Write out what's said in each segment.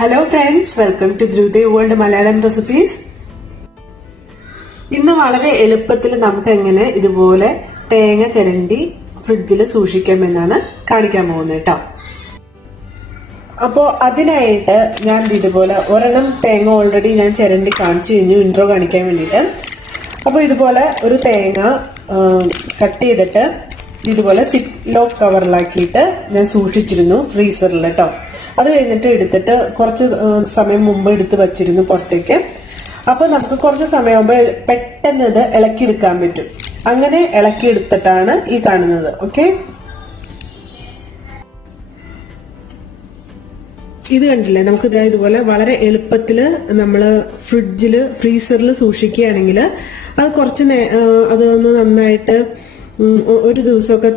Hello friends, welcome to Dhruv World Malayalam Recipes. ഇന്ന് വളരെ എളുപ്പത്തിൽ നമുക്ക് എങ്ങനെ ഇതുപോലെ തേങ്ങ ചിരണ്ടി ഫ്രിഡ്ജിൽ സൂക്ഷിക്കാമെന്നാണ് കാണിക്കാൻ പോകുന്നത് കേട്ടോ. അപ്പോൾ അതിനായിട്ട് ഞാൻ ഇതുപോലെ ഒരെണ്ണം തേങ്ങ ഓൾറെഡി ഞാൻ ചിരണ്ടി കാണിച്ചു കഴിഞ്ഞു ഇൻട്രോ കാണിക്കാൻ വേണ്ടിയിട്ട്. അപ്പോൾ ഇതുപോലെ ഒരു തേങ്ങ കട്ട് ചെയ്തിട്ട് ഇതുപോലെ സിപ്പ് ലോക്ക് കവറിലാക്കിയിട്ട് ഞാൻ സൂക്ഷിച്ചിരുന്നു ഫ്രീസറിൽ കേട്ടോ. അത് കഴിഞ്ഞിട്ട് എടുത്തിട്ട് കുറച്ച് സമയം മുമ്പ് എടുത്ത് വച്ചിരുന്നു പുറത്തേക്ക്. അപ്പൊ നമുക്ക് കുറച്ച് സമയമാകുമ്പോൾ പെട്ടെന്ന് ഇത് ഇളക്കിയെടുക്കാൻ പറ്റും. അങ്ങനെ ഇളക്കിയെടുത്തിട്ടാണ് ഈ കാണുന്നത്. ഓക്കെ, ഇത് കണ്ടില്ലേ, നമുക്ക് ഇതുപോലെ വളരെ എളുപ്പത്തില് നമ്മള് ഫ്രീസറിൽ സൂക്ഷിക്കുകയാണെങ്കിൽ അത് കുറച്ച് അതൊന്ന് നന്നായിട്ട് ഒരു ദിവസമൊക്കെ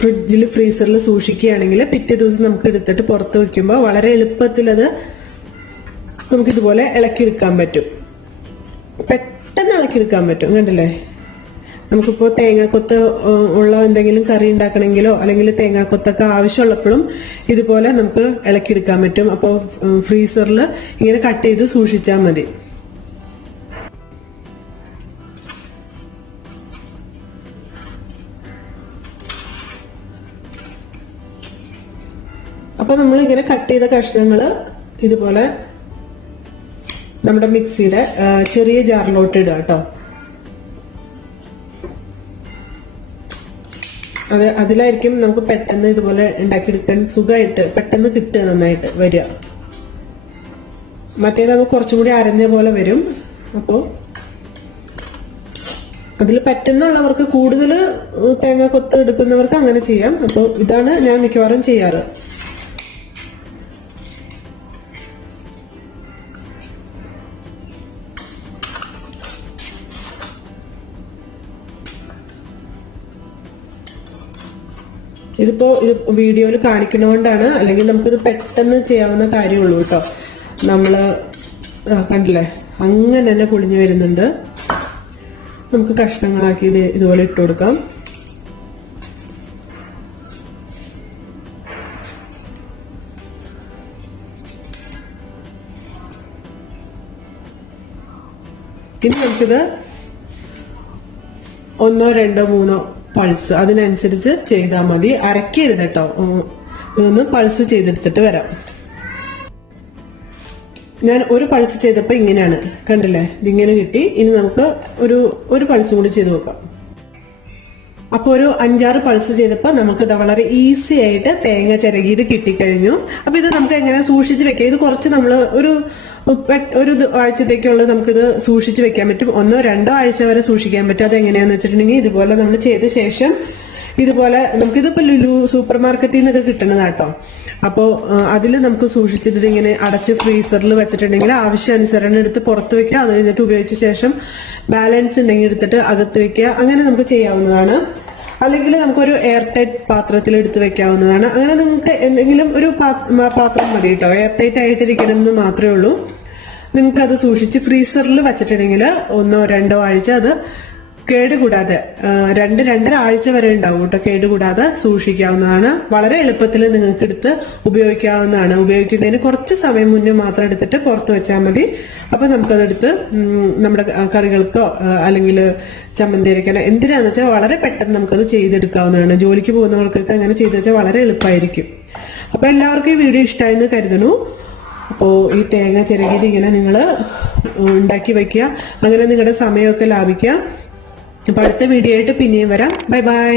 ഫ്രിഡ്ജിൽ ഫ്രീസറിൽ സൂക്ഷിക്കുകയാണെങ്കിൽ പിറ്റേ ദിവസം നമുക്ക് എടുത്തിട്ട് പുറത്ത് വെക്കുമ്പോൾ വളരെ എളുപ്പത്തിൽ അത് നമുക്കിതുപോലെ ഇളക്കിയെടുക്കാൻ പറ്റും. പെട്ടെന്ന് ഇളക്കിയെടുക്കാൻ പറ്റും. കണ്ടില്ലേ, നമുക്കിപ്പോൾ തേങ്ങാക്കൊത്ത് ഉള്ള എന്തെങ്കിലും കറി ഉണ്ടാക്കണമെങ്കിലോ അല്ലെങ്കിൽ തേങ്ങാക്കൊത്തൊക്കെ ആവശ്യമുള്ളപ്പോഴും ഇതുപോലെ നമുക്ക് ഇളക്കിയെടുക്കാൻ പറ്റും. അപ്പോൾ ഫ്രീസറിൽ ഇങ്ങനെ കട്ട് ചെയ്ത് സൂക്ഷിച്ചാൽ മതി. അപ്പൊ നമ്മൾ ഇങ്ങനെ കട്ട് ചെയ്ത കഷ്ണങ്ങൾ ഇതുപോലെ നമ്മുടെ മിക്സിയുടെ ചെറിയ ജാറിലോട്ട് ഇടുക കേട്ടോ. അതിലായിരിക്കും നമുക്ക് പെട്ടെന്ന് ഇതുപോലെ ഉണ്ടാക്കിയെടുക്കാൻ സുഖമായിട്ട് പെട്ടെന്ന് കിട്ടുക, നന്നായിട്ട് വരിക. മറ്റേത് നമുക്ക് കുറച്ചും കൂടി അരഞ്ഞ പോലെ വരും. അപ്പോൾ അതിൽ പറ്റുന്നുള്ളവർക്ക്, കൂടുതൽ തേങ്ങ കൊത്ത് എടുക്കുന്നവർക്ക് അങ്ങനെ ചെയ്യാം. അപ്പോൾ ഇതാണ് ഞാൻ മിക്കവാറും ചെയ്യാറ്. ഇതിപ്പോ വീഡിയോയിൽ കാണിക്കണോണ്ടാണ്, അല്ലെങ്കിൽ നമുക്കിത് പെട്ടെന്ന് ചെയ്യാവുന്ന കാര്യമുള്ളൂ കേട്ടോ. നമ്മള് കണ്ടില്ലേ, അങ്ങനെ തന്നെ പൊളിഞ്ഞു വരുന്നുണ്ട്. നമുക്ക് കഷ്ണങ്ങളാക്കി ഇതുപോലെ ഇട്ട് കൊടുക്കാം. ഇനി നമുക്കിത് 1, 2, 3 പൾസ് അതിനനുസരിച്ച് ചെയ്താൽ മതി. അരക്കരുത് കേട്ടോ. ഇതൊന്ന് പൾസ് ചെയ്തെടുത്തിട്ട് വരാം. ഞാൻ ഒരു പൾസ് ചെയ്തപ്പോ ഇങ്ങനെയാണ്, കണ്ടില്ലേ, ഇതിങ്ങനെ കിട്ടി. ഇനി നമുക്ക് ഒരു പൾസും കൂടി ചെയ്ത് നോക്കാം. അപ്പൊ ഒരു 5-6 പൾസ് ചെയ്തപ്പോ നമുക്കിത് വളരെ ഈസി ആയിട്ട് തേങ്ങ ചിരകിയത് കിട്ടിക്കഴിഞ്ഞു. അപ്പൊ ഇത് നമുക്ക് എങ്ങനെ സൂക്ഷിച്ച് വെക്കാം. ഇത് കുറച്ച് നമ്മള് ഒരു ആഴ്ചത്തേക്കുള്ളത് നമുക്കിത് സൂക്ഷിച്ച് വെക്കാൻ പറ്റും. 1-2 ആഴ്ച വരെ സൂക്ഷിക്കാൻ പറ്റും. അതെങ്ങനെയാന്ന് വെച്ചിട്ടുണ്ടെങ്കിൽ ഇതുപോലെ നമ്മൾ ചെയ്ത ശേഷം ഇതുപോലെ നമുക്കിതിപ്പോ സൂപ്പർ മാർക്കറ്റിൽ നിന്നൊക്കെ കിട്ടുന്നതാട്ടോ. അപ്പോൾ അതിൽ നമുക്ക് സൂക്ഷിച്ചിട്ട് ഇങ്ങനെ അടച്ച് ഫ്രീസറിൽ വെച്ചിട്ടുണ്ടെങ്കിൽ ആവശ്യാനുസരണം എടുത്ത് പുറത്ത് വെക്കുക. അത് കഴിഞ്ഞിട്ട് ഉപയോഗിച്ച ശേഷം ബാലൻസ് ഉണ്ടെങ്കിൽ എടുത്തിട്ട് അകത്ത് വെക്കുക. അങ്ങനെ നമുക്ക് ചെയ്യാവുന്നതാണ്. അല്ലെങ്കിൽ നമുക്കൊരു എയർ ടൈറ്റ് പാത്രത്തിൽ എടുത്ത് വെക്കാവുന്നതാണ്. അങ്ങനെ നിങ്ങൾക്ക് എന്തെങ്കിലും ഒരു പാത്രം മതി കേട്ടോ. എയർ ടൈറ്റ് ആയിട്ടിരിക്കണം എന്ന് മാത്രമേ ഉള്ളൂ. നിങ്ങൾക്ക് അത് സൂക്ഷിച്ച് ഫ്രീസറിൽ വെച്ചിട്ടുണ്ടെങ്കിൽ 1-2 ആഴ്ച അത് കേടുകൂടാതെ 2-2.5 ആഴ്ച വരെ ഉണ്ടാവും കേട്ടോ. കേടുകൂടാതെ സൂക്ഷിക്കാവുന്നതാണ്. വളരെ എളുപ്പത്തിൽ നിങ്ങൾക്ക് എടുത്ത് ഉപയോഗിക്കാവുന്നതാണ്. ഉപയോഗിക്കുന്നതിന് കുറച്ച് സമയം മുന്നേ മാത്രം എടുത്തിട്ട് പുറത്ത് വെച്ചാൽ മതി. അപ്പൊ നമുക്കതെടുത്ത് നമ്മുടെ കറികൾക്കോ അല്ലെങ്കിൽ ചമ്മന്തി അരയ്ക്കാനോ എന്തിനാന്ന് വെച്ചാൽ വളരെ പെട്ടെന്ന് നമുക്കത് ചെയ്തെടുക്കാവുന്നതാണ്. ജോലിക്ക് പോകുന്നവർക്കൊക്കെ അങ്ങനെ ചെയ്തു വെച്ചാൽ വളരെ എളുപ്പമായിരിക്കും. അപ്പൊ എല്ലാവർക്കും ഈ വീഡിയോ ഇഷ്ടമായെന്ന് കരുതുന്നു. അപ്പോൾ ഈ തേങ്ങ ചിരകിയത് ഇങ്ങനെ നിങ്ങൾ ഉണ്ടാക്കി വെക്കുക. അങ്ങനെ നിങ്ങളുടെ സമയമൊക്കെ ലാഭിക്കുക. അപ്പൊ അടുത്ത വീഡിയോ ആയിട്ട് പിന്നെയും വരാം. Bye bye.